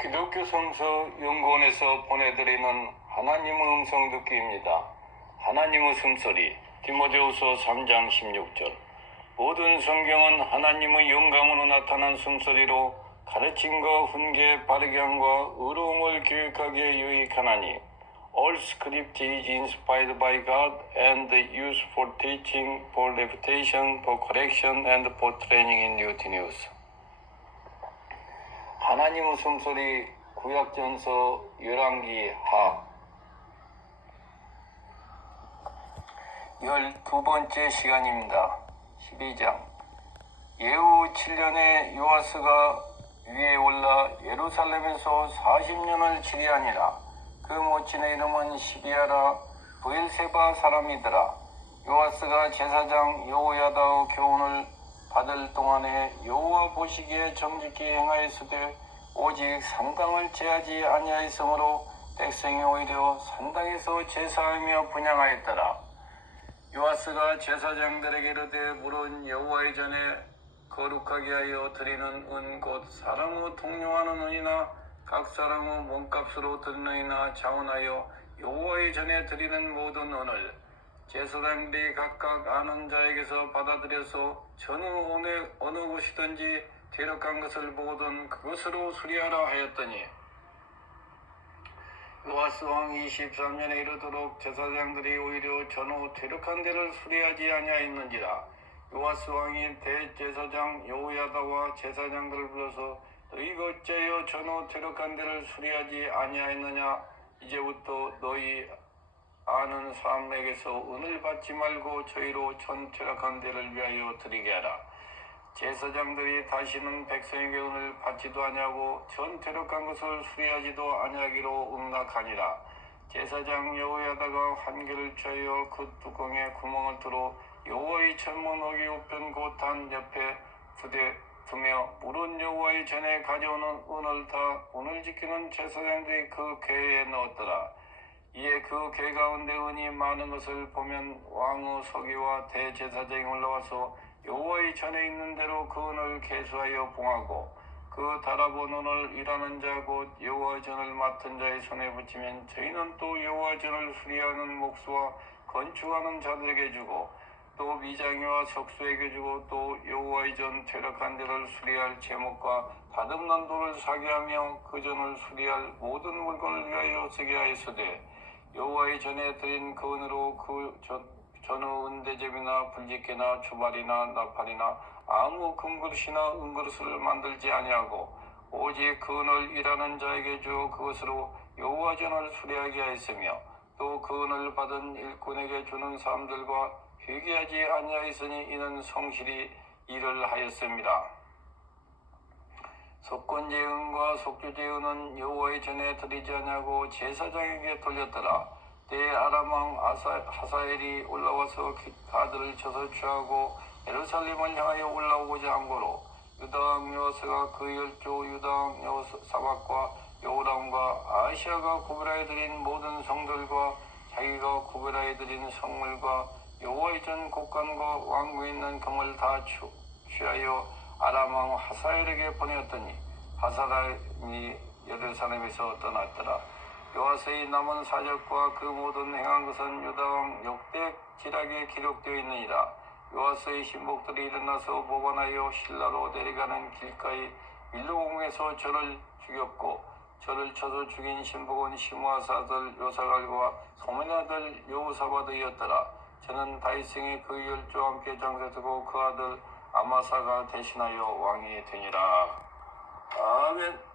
기독교 성서 연구원에서 보내드리는 하나님의 음성 듣기입니다. 하나님의 숨소리 디모데후서 3장 16절 모든 성경은 하나님의 영감으로 나타난 숨소리로 가르침과 훈계 바르게 함과 의로움을 교육하기에 유익하나니 All script is inspired by God and used for teaching, for reputation, for correction, and for training in duty 하나님의 숨소리 구약전서 열왕기 하. 열두 번째 시간입니다. 12장. 예후 7년에 요아스가 위에 올라 예루살렘에서 40년을 치리하니라. 그 모친의 이름은 시비아라 부엘세바 사람이더라. 요아스가 제사장 여호야다의 교훈을 받을 동안에 여호와 보시기에 정직히 행하였으되 오직 산당을 제하지 아니하였으므로 백성이 오히려 산당에서 제사하며 분양하였더라. 요아스가 제사장들에게 이르되 물은 여호와의 전에 거룩하게 하여 드리는 은 곧 사람의 통용하는 은이나 각 사람의 몸값으로 드리는 은이나 자원하여 여호와의 전에 드리는 모든 은을 제사장들이 각각 아는 자에게서 받아들여서 전후 어느, 어느 곳이든지 대력한 것을 보거든 그것으로 수리하라 하였더니 요아스 왕 23년에 이르도록 제사장들이 오히려 전후 퇴력한 데를 수리하지 아니하였는지라 요아스 왕이 대제사장 여호야다와 제사장들을 불러서 너희가 어찌하여 전후 퇴력한 데를 수리하지 아니하였느냐? 이제부터 너희 아는 사람에게서 은을 받지 말고 저희로 전 퇴락한 데를 위하여 드리게 하라. 제사장들이 다시는 백성에게 은을 받지도 아니하고 전 퇴력한 것을 수리하지도 아니하기로 응낙하니라. 제사장 여호야다가 환기를 쳐여 그 뚜껑에 구멍을 뚫어 여호와의 천문 어기 우편 곧한 옆에 두대 두며 물은 여호와의 전에 가져오는 은을 다 운을 지키는 제사장들이 그 궤에 넣었더라. 그궤 가운데 은이 많은 것을 보면 왕의 서기와 대제사장이 올라와서 여호와의 전에 있는 대로 그 은을 계수하여 봉하고 그 달아본 은을 일하는 자 곧 여호와 전을 맡은 자의 손에 붙이면 저희는 또 여호와 전을 수리하는 목수와 건축하는 자들에게 주고 또 미장이와 석수에게 주고 또 여호와의 전 퇴력한 데를 수리할 제목과 다듬는 돌을 사게 하며 그 전을 수리할 모든 물건을 위하여 쓰게 하였으되 여호와의 전에 드린 그 은으로 그 전, 전후 은대접이나 불집게나 주발이나 나팔이나 아무 금그릇이나 은그릇을 만들지 아니하고 오직 그 은을 일하는 자에게 주어 그것으로 여호와 전을 수리하게 하였으며 또 그 은을 받은 일꾼에게 주는 사람들과 회개하지 아니하였으니 이는 성실히 일을 하였습니다. 속건제은과 속주제은은 여호와의 전에 드리지 아니하고 제사장에게 돌렸더라. 때 아람왕 하사엘이 올라와서 가들을 쳐서 취하고 예루살렘을 향하여 올라오고자 한 거로 유다왕 요아스가 그 열조 유다왕 여사박과 여호람과 아시아가 구별하여 드린 모든 성들과 자기가 구별하여 드린 성물과 여호와의 전 곡간과 왕궁에 있는 금을 다 취- 취하여 아람 왕 하사엘에게 보내었더니 하사람이 예루살렘에서 떠났더라. 요아스의 남은 사적과 그 모든 행한 것은 유다왕 역대지락에 기록되어 있느니라. 요아스의 신복들이 일어나서 보관하여 신라로 내려가는 길가의 밀로공에서 저를 죽였고 저를 쳐서 죽인 신복은 시므아사들 요사갈과 소문의 아들 여호사바드였더라. 저는 다이승의 그 열조와 함께 장사되고 그 아들 아마사가 대신하여 왕이 되니라. 아멘.